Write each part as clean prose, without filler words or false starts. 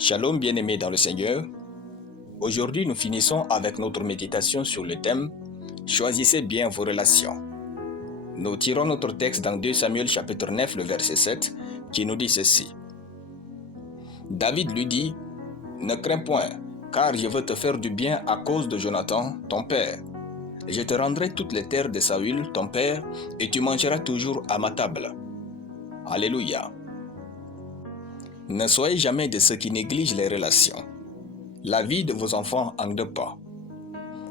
Shalom bien-aimés dans le Seigneur. Aujourd'hui, nous finissons avec notre méditation sur le thème « Choisissez bien vos relations ». Nous tirons notre texte dans 2 Samuel chapitre 9, le verset 7, qui nous dit ceci. David lui dit « Ne crains point, car je veux te faire du bien à cause de Jonathan, ton père. Je te rendrai toutes les terres de Saül, ton père, et tu mangeras toujours à ma table. » Alléluia. Ne soyez jamais de ceux qui négligent les relations. La vie de vos enfants en dépend.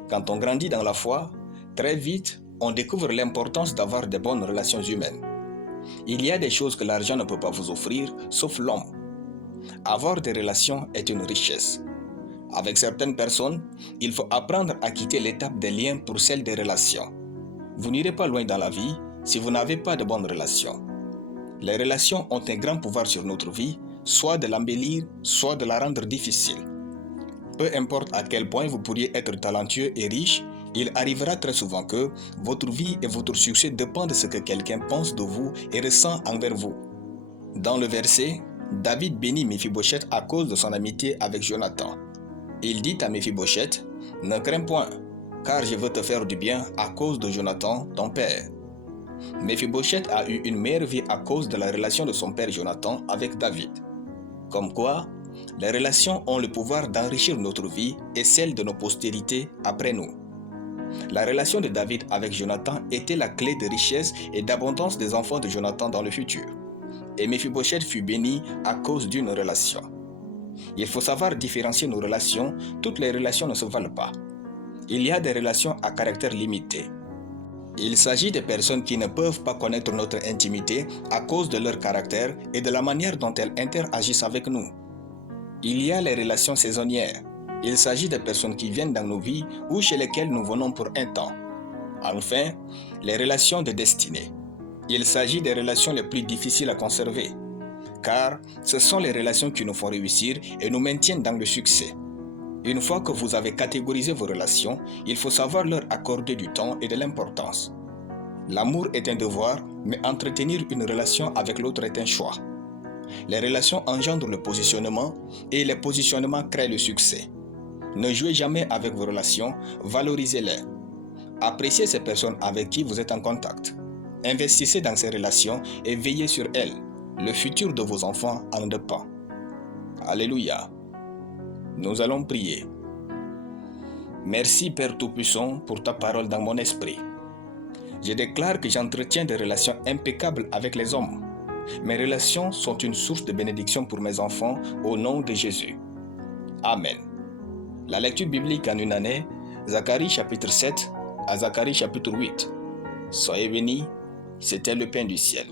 Quand on grandit dans la foi, très vite, on découvre l'importance d'avoir de bonnes relations humaines. Il y a des choses que l'argent ne peut pas vous offrir, sauf l'homme. Avoir des relations est une richesse. Avec certaines personnes, il faut apprendre à quitter l'étape des liens pour celle des relations. Vous n'irez pas loin dans la vie si vous n'avez pas de bonnes relations. Les relations ont un grand pouvoir sur notre vie, soit de l'embellir, soit de la rendre difficile. Peu importe à quel point vous pourriez être talentueux et riche, il arrivera très souvent que votre vie et votre succès dépendent de ce que quelqu'un pense de vous et ressent envers vous. Dans le verset, David bénit Méphibosheth à cause de son amitié avec Jonathan. Il dit à Méphibosheth, « Ne crains point, car je veux te faire du bien à cause de Jonathan, ton père. » Méphibosheth a eu une meilleure vie à cause de la relation de son père Jonathan avec David. Comme quoi, les relations ont le pouvoir d'enrichir notre vie et celle de nos postérités après nous. La relation de David avec Jonathan était la clé de richesse et d'abondance des enfants de Jonathan dans le futur. Et Méphibosheth fut béni à cause d'une relation. Il faut savoir différencier nos relations, toutes les relations ne se valent pas. Il y a des relations à caractère limité. Il s'agit de personnes qui ne peuvent pas connaître notre intimité à cause de leur caractère et de la manière dont elles interagissent avec nous. Il y a les relations saisonnières. Il s'agit de personnes qui viennent dans nos vies ou chez lesquelles nous venons pour un temps. Enfin, les relations de destinée. Il s'agit des relations les plus difficiles à conserver, car ce sont les relations qui nous font réussir et nous maintiennent dans le succès. Une fois que vous avez catégorisé vos relations, il faut savoir leur accorder du temps et de l'importance. L'amour est un devoir, mais entretenir une relation avec l'autre est un choix. Les relations engendrent le positionnement et les positionnements créent le succès. Ne jouez jamais avec vos relations, valorisez-les. Appréciez ces personnes avec qui vous êtes en contact. Investissez dans ces relations et veillez sur elles. Le futur de vos enfants en dépend. Alléluia. Nous allons prier. Merci Père Tout-Puissant pour ta parole dans mon esprit. Je déclare que j'entretiens des relations impeccables avec les hommes. Mes relations sont une source de bénédiction pour mes enfants au nom de Jésus. Amen. La lecture biblique en une année, Zacharie chapitre 7 à Zacharie chapitre 8. Soyez bénis, c'était le pain du ciel.